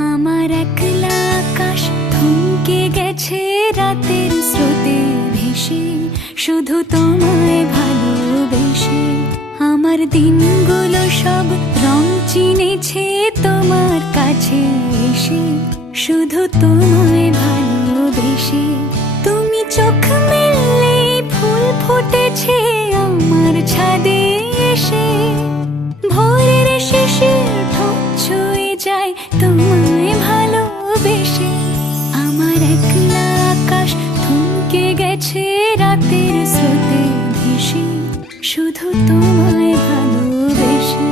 আমার একলা আকাশ থমকে গেছে রাতের স্রোতে ভেসে, শুধু তোমায় ভালোবেসে। আমার দিনগুলো সব রং চিনেছে তোমার কাছে এসে, শুধু তোমায় ভালোবেসে। তুমি চোখ মেললে ফুল ফুটেছে আমার ছাদে এসে, ভোরের শেষের ঠোঁট ছুঁয়ে যায় তোমায় ভালোবেসে। আমার একলা আকাশ থমকে গেছে রাতের স্রোতে ভেসে, শুধু তোমায় ভালোবেসে।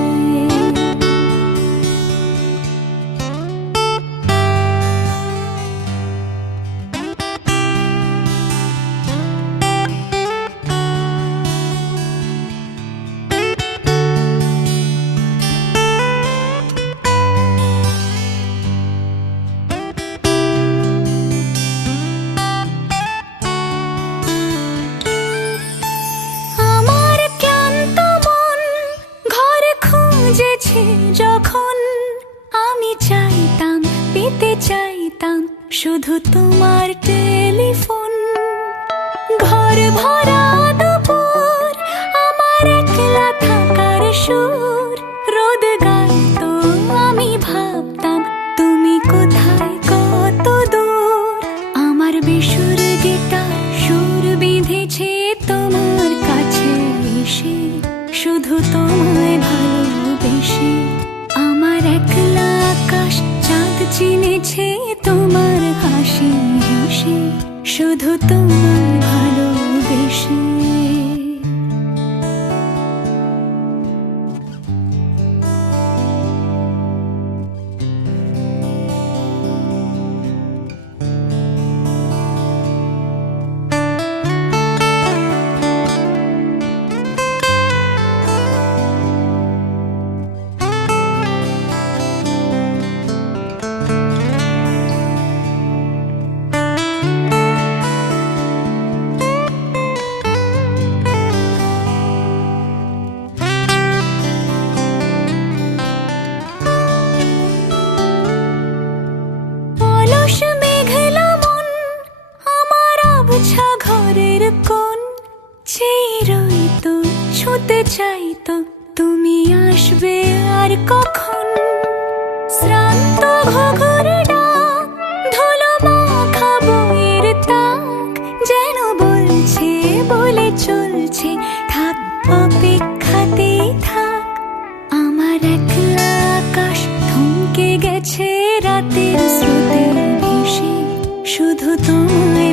যখন আমি চাইতাম, পেতে চাইতাম শুধু তোমার টেলিফোন। ঘর ভরা দুপুর, আমার একলা থাকার সুর, রোদ গাইতো আমি ভাবতাম তুমি কোথায় কত দূর। আমার বেসুর গিটার সুর বিঁধেছে তোমার কাছে এসে, শুধু তোমায় ভালোবেসে। আমার একলা আকাশ চাঁদ চিনেছে তোমার হাসি হেসে, শুধু তোমায় ভালোবেসে। ঘরের কোণ চেয়ে রইতো, ছুঁতে চাইতো তুমি আসবে আর কখন। শ্রান্ত ঘুঘুর ডাক, ধুলো মাখা বইয়ের তাক, যেন বলছে বলে চলছে থাক অপেক্ষাতেই থাক। আমার একলা আকাশ থমকে গেছে রাতের স্রোতে ভেসে, শুধু তোমায়